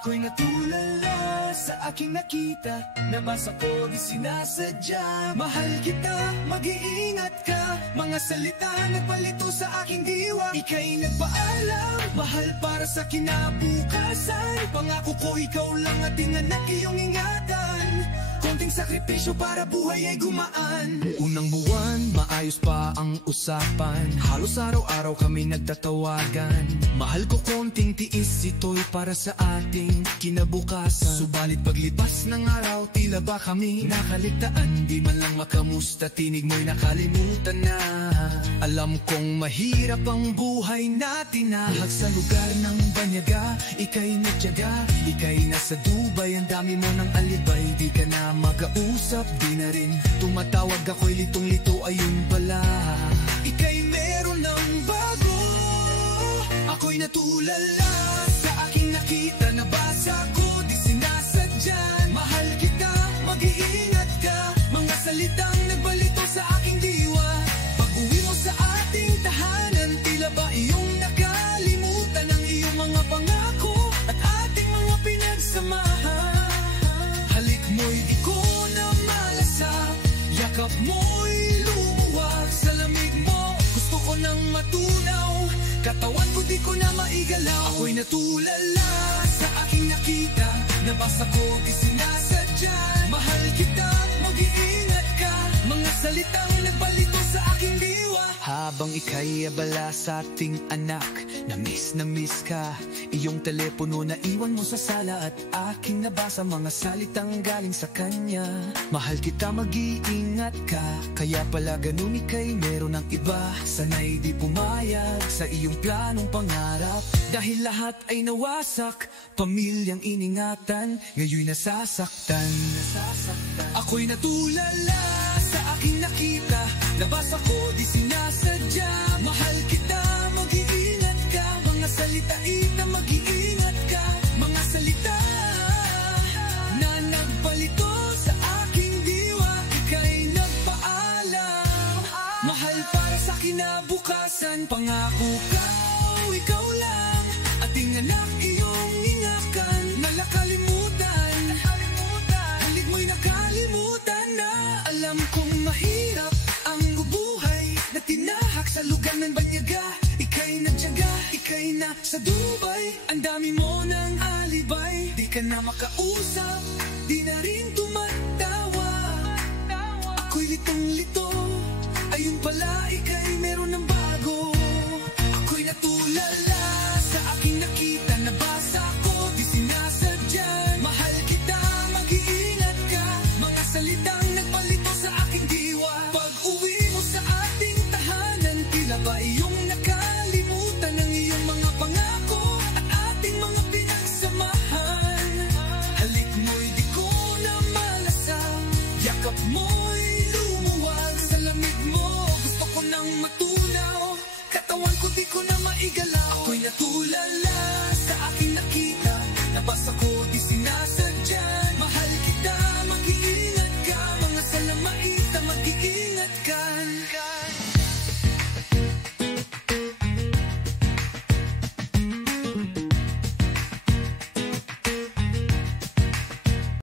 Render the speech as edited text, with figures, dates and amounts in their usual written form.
Ako'y natulala sa aking nakita, nabasa ko di sinasadya. Mahal kita, mag-iingat ka, mga salita nagpalito sa aking diwa. Ika'y nagpaalam, mahal para sa kinabukasan. Pangako ko ikaw lang at anak iyong ingatan. Konting sakripisyo para buhay ay gumaan. Unang buwan, maayos pa ang usapan. Halos araw-araw kami nagtatawagan. Mahal ko konting tiis, ito'y para sa ating kinabukasan. Subalit paglipas ng araw, tila ba kami nakaligtaan? Di man lang makamusta, tinig mo'y nakalimutan na. Alam kong mahirap ang buhay natin, nahag sa lugar ng banyaga. Ika'y nagtiyaga, ika'y nasa Dubai. Ang dami mo ng alibay, di ka na makausap, di na rin tumatawag. Ako'y litong-lito, ayun pala ika'y meron ng bago. Ako'y natulala sa aking nakita, nabasa ko di sinasadya. Mahal kita, mag-iingat ka, mga salitang nagbalito sa aking diwa. Pag-uwi mo sa ating tahanan, tila ba iyong nakalimutan ang iyong mga pangako at ating mga pinagsamahan. Halik mo'y di ko na malasap, yakap mo'y lumuwag sa lamig mo. Gusto ko nang matunaw, katawan ko di ko na maigalaw. Ako'y natulala sa aking nakita, nabasa ko di sinasadya. Mahal kita, mag-iingat ka, mga salitang nagbalito sa aking diwa. Habang ika'y abala sa ating anak, na miss ka. Iyong telepono na iwan mo sa sala at aking nabasa mga salitang galing sa kanya. Mahal kita, mag-iingat ka, kaya pala ganun ika'y meron ng iba. Sana'y di pumayag sa iyong planong pangarap, dahil lahat ay nawasak, pamilyang iningatan, ngayon'y nasasaktan. Ako'y natulala sa aking nakita, nabasa ko di sinasadya. Mahal kita, mag-iingat ka, mga salita na mag-iingat ka. Mga salita na nagpalito sa aking diwa. Ika'y nagpaalam, mahal para sa kinabukasan. Pangako ka, ikaw lang, ating anak iyong ingakan. Nalakalimutan, halig mo'y nakalimutan na. Alam kong mahirap ang bubuhay na tinahak sa lugar ng banyaga. Ika'y nagtiyaga, ika'y na sa Dubai. Ang dami mo ng alibay, di ka na makausap, di na rin tumatawa. Ako'y litong-lito, ayun pala ika'y meron ng bago. Ako'y natulala sa aking nakita, nabasa ko di sinasadya. Mahal kita, mag-iingat ka, mga salitang nagpalito sa aking diwa. Pag-uwi mo sa ating tahanan, tila ba iyong nakalimutan ang iyong mga pangako at ating mga pinagsamahan. Halik mo'y di ko na malasang, yakap mo